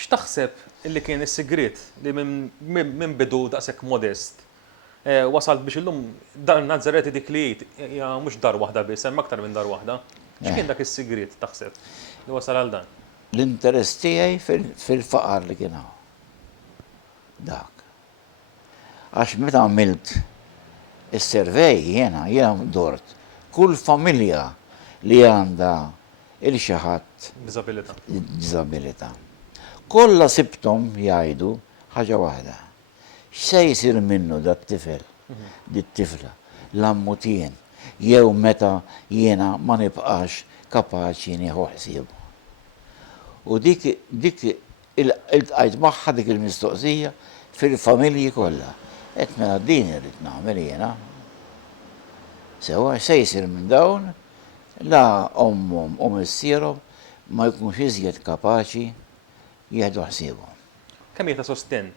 X'taħseb illi kien is-sigriet li minn bidu daqshekk modest wasalt biex illum dar Nazzareti dik li hija mhux dar waħda biss, hemm aktar minn dar waħda. X'kien dak is-sigriet taħseb li wasal għal dan? L-interess tiegħi fil-faqar li kien hawn. Dak. Għax meta għamilt is-servej jiena dort kull familja li għandha il-xi ħadd diżabilità. Kollha sibthom jgħidu ħaġa waħda. X'se jsir minnu dat-tifel, dit-tifla, l-ammutien, jew meta jiena ma nibqax kapaċi nieħu ħsiebu. U dik il-tqajt magħha dik il-mistoqsija fil-familji kollha. Qed mela din irrid nagħmel jiena. Sewa se jsir minn dawn la ommhom u missierhom ma jkunx iżjed kapaċi jieħdu ħsiebhom. Kemm ta' sosten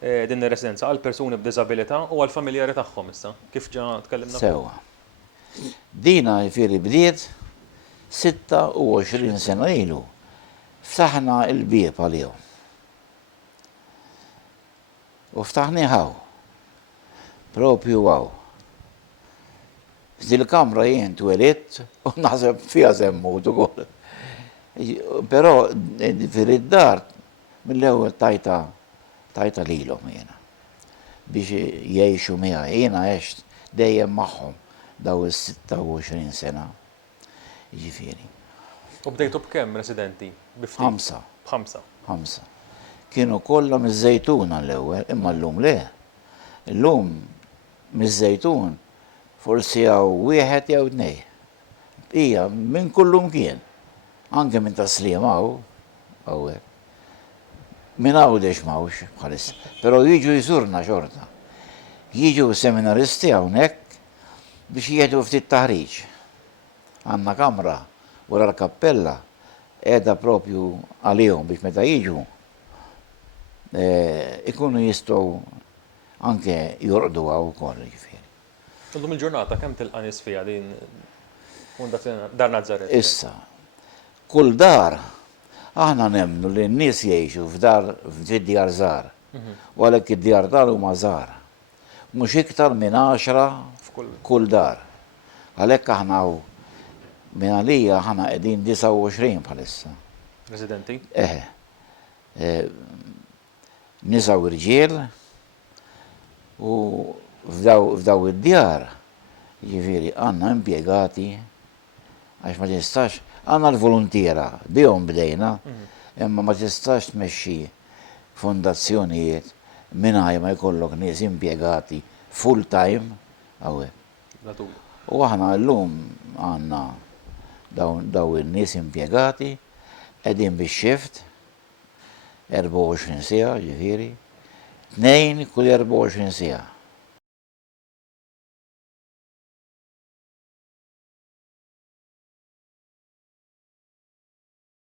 din ir-residenza għal persuni b'diżabilità u għal familjari tagħhom issa? Kif ġa tkellimna? Sewa. Dina jifieri bdiet 26 sena ilu. Ftaħna l-bieb għalihom. U ftaħni hawn. Propju hawn. F'dil-kamra jien twelidt u naħseb fiha semmut ukoll. Però fil-id-dar mill-ewwel tajta lilhom jiena biex jgħixu miegħi. Jiena għext dejjem magħhom daw is-26 sena. Jiġifieri. U bdejtu b'kemm residenti? Ħamsa. B'ħamsa. Kienu kollha miż-żejtuna l-ewwel, imma llum le. Llum miż-żejtun forsi hawn wieħed jew tnejn. Hija minn kullum kien. Anke minn Taslim hawnhekk. Minn Għawdex m'hawnx bħalissa. Però jiġu jżurna xorta. Jiġu seminaristi hawnhekk biex jieħdu ftit taħriġ. Għandna kamra wara l-kappella qiegħda propju għalihom biex meta jiġu ikunu jistgħu anke jorqdu hawn ukoll jiġifieri. Illum il-ġurnata kemm tilqa' nies fiha din dar Nazzaret? Issa, kull dar aħna nemmnu li n-nies jgħixu f'djar żgħar. U għalhekk id-djar dar huma żgħar. Mhux iktar minn 10 kull dar. Għalhekk aħna minn għalija aħna qegħdin 29 bħalissa. Residenti? Nisa u irġiel u f'daw id-djar jiġifieri għandna impjegati għax ma tistax għandna l-volontiera bihom bdejna imma ma tistax tmexxi fondazzjonijiet mingħajr ma jkollok nies impjegati full time hawnhekk. U aħna llum għandna daw in-nies impjegati qegħdin bix-xift 24 siegħa ġifieri, 2 kull 24 siegħa.